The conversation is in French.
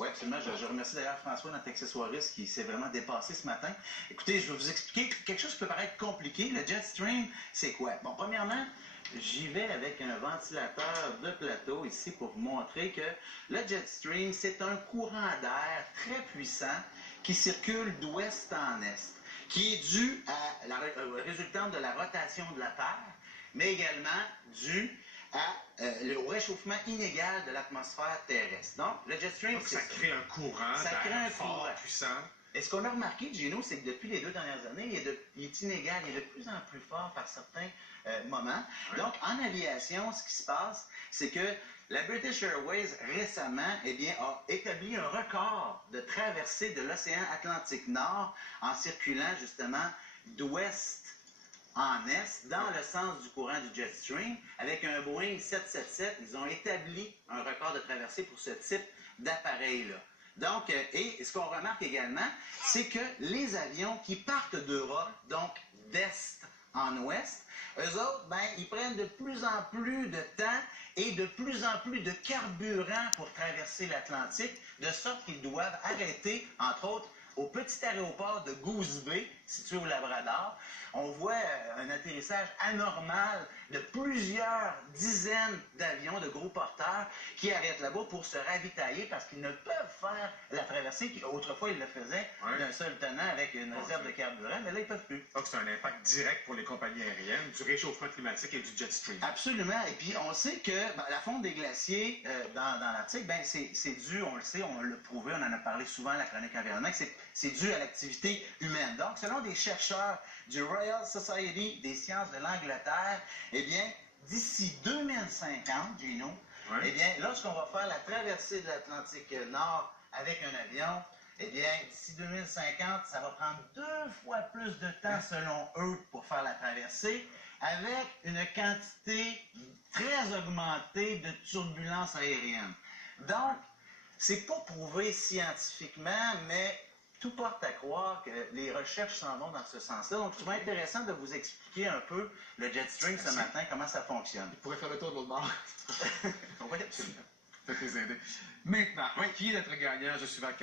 Oui, absolument. Je remercie d'ailleurs François, notre accessoiriste, qui s'est vraiment dépassé ce matin. Écoutez, je vais vous expliquer quelque chose qui peut paraître compliqué. Le Jetstream, c'est quoi? Bon, premièrement, j'y vais avec un ventilateur de plateau ici pour vous montrer que le Jetstream, c'est un courant d'air très puissant qui circule d'ouest en est, qui est dû à la résultante de la rotation de la Terre, mais également dû au réchauffement inégal de l'atmosphère terrestre. Donc, le Jetstream, donc, ça crée un courant d'air fort, puissant. Et ce qu'on a remarqué, Gino, c'est que depuis les 2 dernières années, il est inégal, il est de plus en plus fort par certains moments. Oui. Donc, en aviation, ce qui se passe, c'est que la British Airways, récemment, eh bien, a établi un record de traversée de l'océan Atlantique Nord en circulant, justement, d'ouest en est, dans le sens du courant du Jetstream, avec un Boeing 777. Ils ont établi un record de traversée pour ce type d'appareil-là. Donc, et ce qu'on remarque également, c'est que les avions qui partent d'Europe, donc d'est en ouest, eux autres, ben, ils prennent de plus en plus de temps et de plus en plus de carburant pour traverser l'Atlantique, de sorte qu'ils doivent arrêter, entre autres, au petit aéroport de Goose Bay, situé au Labrador. On voit un atterrissage anormal de plusieurs dizaines d'avions, de gros porteurs, qui arrêtent là-bas pour se ravitailler parce qu'ils ne peuvent faire la traversée. Autrefois, ils le faisaient d'un seul tenant avec une réserve de carburant, mais là, ils ne peuvent plus. Donc, c'est un impact direct pour les compagnies aériennes du réchauffement climatique et du Jetstream. Absolument. Et puis, on sait que la fonte des glaciers dans l'Arctique, ben, c'est dû, on le sait, on l'a prouvé, on en a parlé souvent à la chronique environnement, que c'est dû à l'activité humaine. Donc, selon des chercheurs du Royal Society des sciences de l'Angleterre, eh bien, d'ici 2050, Gino, eh bien, lorsqu'on va faire la traversée de l'Atlantique Nord avec un avion, eh bien, d'ici 2050, ça va prendre 2 fois plus de temps, selon eux, pour faire la traversée, avec une quantité très augmentée de turbulences aériennes. Donc, c'est pas prouvé scientifiquement, mais tout porte à croire que les recherches s'en vont dans ce sens-là. Donc, je trouve intéressant de vous expliquer un peu le Jetstream ce matin, comment ça fonctionne. Il pourrait faire le tour de l'autre bord. Oui, absolument. Faites les aider. Maintenant, qui est notre gagnant? Je suis vacant.